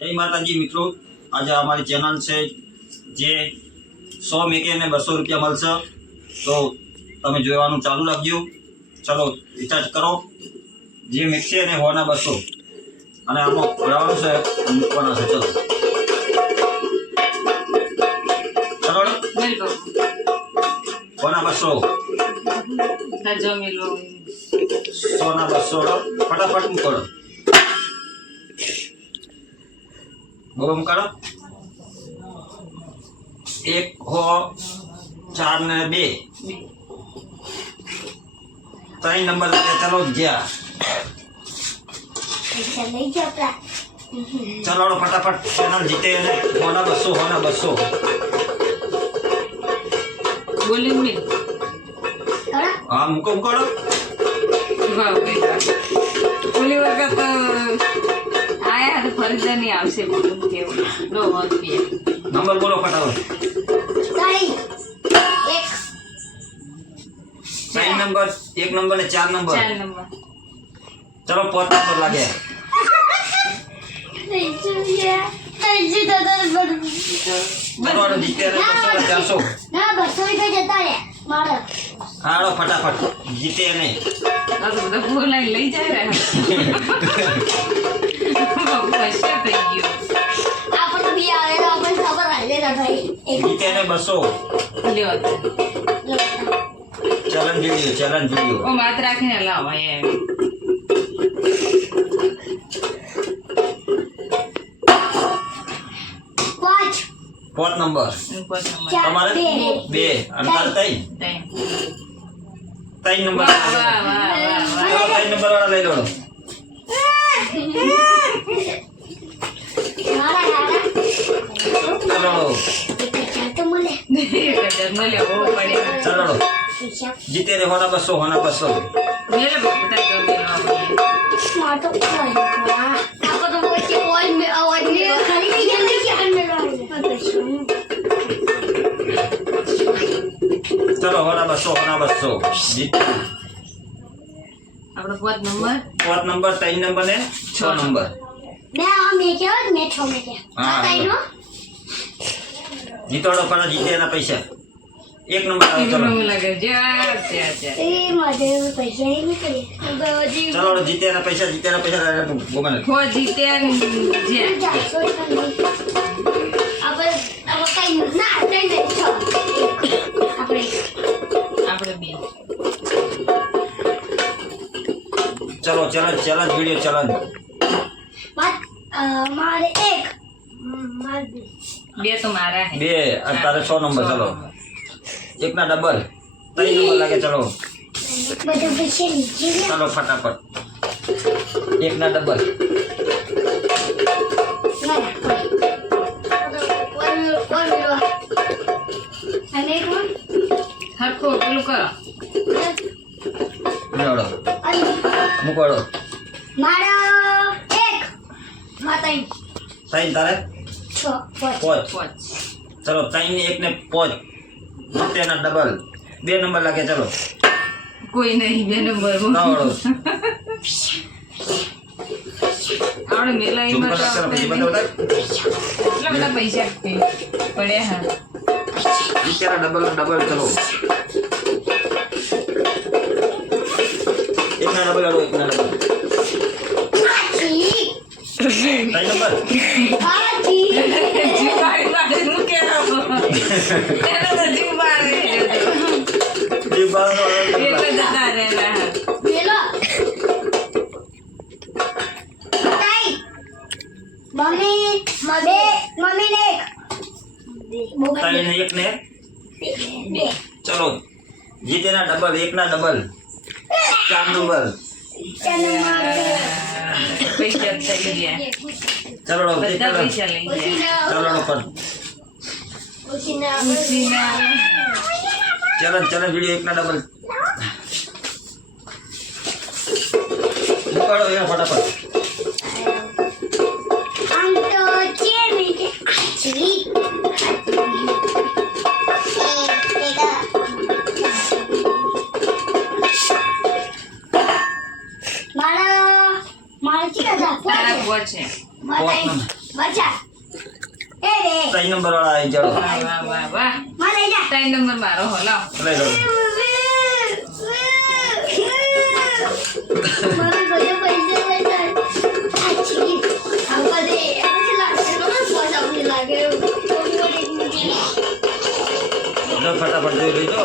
જય માતાજી મિત્રો, આજે અમારી ચેનલ છે જે 100 મેકે અને 200 રૂપિયા મળશે, તો તમે જોવાનું ચાલુ રાખજો. ચલો રિચાર્જ કરો, જે મેકશે અને 100 ના 200 અને આમાં ભરાવાનું છે, મૂકવાના છે. ચલો ચલો 100 ના 200 100 ના 200 ફટાફટ મૂકો. બરોબર કરો. 1 હો 4 ને 2 3 નંબર લાગે. ચલો જ્યાં ચલો ફટાફટ ચેનલ જીતે અને 100 ના 200 બોલી મે હા મૂકો મૂકો. ઓલી વખત આયા તો ફરીદા નહીં આવશે. બોલું કેવું લો નંબર બોલો ફટાફટ. 3 નંબર 1 નંબર ને 4 નંબર. 4 નંબર. ચલો 5 નંબર લાગે. ચલો જીતે અને 200 હાલો ફટાફટ જીતે નહીં. આ તો બધા બોલાઈ લઈ જાય રે. પૈસા થઈ ગયો. જીતે અને 200 લ્યો ચલન વિડિયો. ઓ માત્ર રાખીને લાવો એ 5 નંબર તમારે 2 અને તારે 3 નંબર. વાહ વાહ વાહ વાહ ચલો 3 નંબર વાળા લઈ લો. ચલો જીતે ને 100 ના 200 મેરે બધા જો ચલો 100 ના 200 જીતે. આપણો 5 નંબર 5 નંબર 3 નંબર ને 6 નંબર. જીતોડો પર જીતે એના પૈસા 1 નંબર આવે. ચલો લાગે જા ચલો જીતે એના પૈસા ગોમાને હો જીતે જે આપણે બે ચલો ચેલેન્જ વિડિયો ચેલેન્જ. બે તો મારા હે 2 અને તારે 6 નંબર. ચલો 1 ના ડબલ 3 નંબર લાગે. ચલો ચલો ફટાફટ 1 ના ડબલ. હરખો પેલું કરો લેવડો મૂકોડો. સાઈન તારે 5. ચલો 3 ને 1 ને 5 જીતે ના ડબલ 2 નંબર લાગે. ચલો કોઈ નહીં 2 નંબર નાવડો આપણે મેલાઈ ઝૂમ માં કરો. ચલો પછી બધા એટલા બધા પૈસા પડ્યા હા જીતે ના ડબલ. ચલો 1 ના ડબલ આડો 1 ના ડબલ 3 નંબર. જીવાડી વાડી મૂકે એનો તો જીવાડે જીવ બાળનો એટલે જતા રહેલા તારી ને 1 ને ચલો જીતે ના ડબલ 1 ના ડબલ 4 નંબર. પૈસા થઈ ગયા ચલો બધા પૈસા લઈ ગયા ચલો પર ચેલેન્જ વિડિયો 1 ના ડબલ મૂકાડો એ ફટાફટ. તારા પર છે પોત બચા એ રે 3 નંબર વાળા આવી જાઓ વાહ વાહ વાહ વાહ માં લઈ જા 3 નંબર મારો હો લાવ લઈ લો મારે બધે પૈસા પૈસા આછી આવા દે એસે લાગે મને પૈસા લાગે ફટાફટ જોઈ લેજો